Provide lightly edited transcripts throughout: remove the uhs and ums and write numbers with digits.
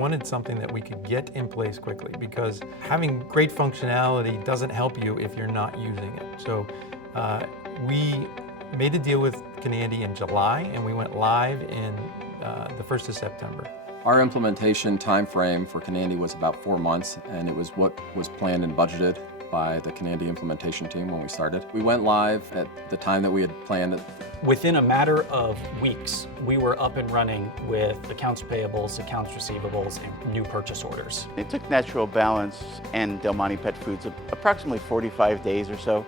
wanted something that we could get in place quickly, because having great functionality doesn't help you if you're not using it. So we made a deal with Kenandy in July, and we went live in the 1st of September. Our implementation time frame for Kenandy was about 4 months, and it was what was planned and budgeted by the Kenandy implementation team when we started. We went live at the time that we had planned it. Within a matter of weeks, we were up and running with accounts payables, accounts receivables, and new purchase orders. It took Natural Balance and Del Monte Pet Foods approximately 45 days or so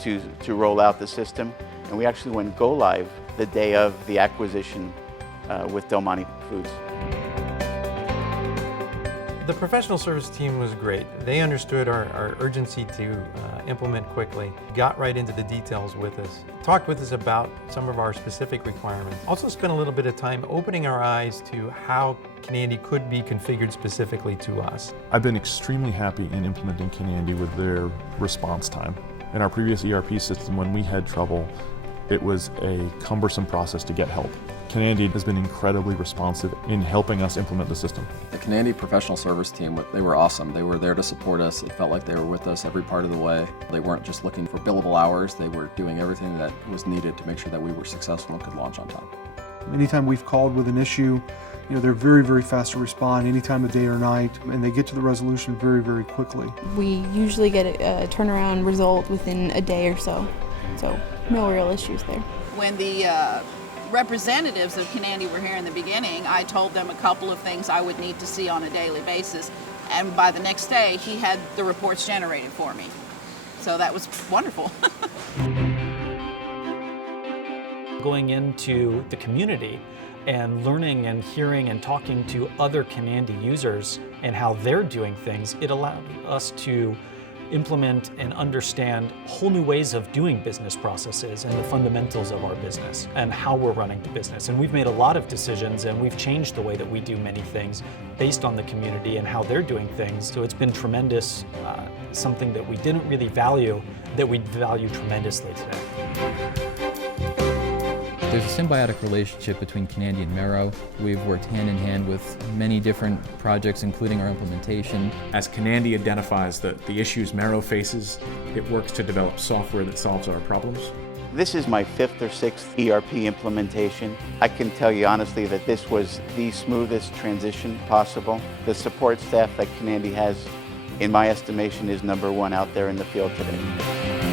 to roll out the system. And we actually went go live the day of the acquisition with Del Monte Foods. The professional service team was great. They understood our urgency to implement quickly, got right into the details with us, talked with us about some of our specific requirements. Also spent a little bit of time opening our eyes to how Kenandy could be configured specifically to us. I've been extremely happy in implementing Kenandy with their response time. In our previous ERP system, when we had trouble, it was a cumbersome process to get help. Kenandy has been incredibly responsive in helping us implement the system. The Kenandy professional service team, they were awesome. They were there to support us. It felt like they were with us every part of the way. They weren't just looking for billable hours. They were doing everything that was needed to make sure that we were successful and could launch on time. Anytime we've called with an issue, they're very, very fast to respond any time of day or night, and they get to the resolution very, very quickly. We usually get a turnaround result within a day or so, so no real issues there. When the representatives of Kenandy were here in the beginning, I told them a couple of things I would need to see on a daily basis, and by the next day he had the reports generated for me. So that was wonderful. Going into the community and learning and hearing and talking to other Kenandy users and how they're doing things, it allowed us to implement and understand whole new ways of doing business processes and the fundamentals of our business and how we're running the business. And we've made a lot of decisions, and we've changed the way that we do many things based on the community and how they're doing things. So it's been tremendous, something that we didn't really value, that we value tremendously today. There's a symbiotic relationship between Kenandy and Mero. We've worked hand in hand with many different projects, including our implementation. As Kenandy identifies the issues Mero faces, it works to develop software that solves our problems. This is my 5th or 6th ERP implementation. I can tell you honestly that this was the smoothest transition possible. The support staff that Kenandy has, in my estimation, is #1 out there in the field today.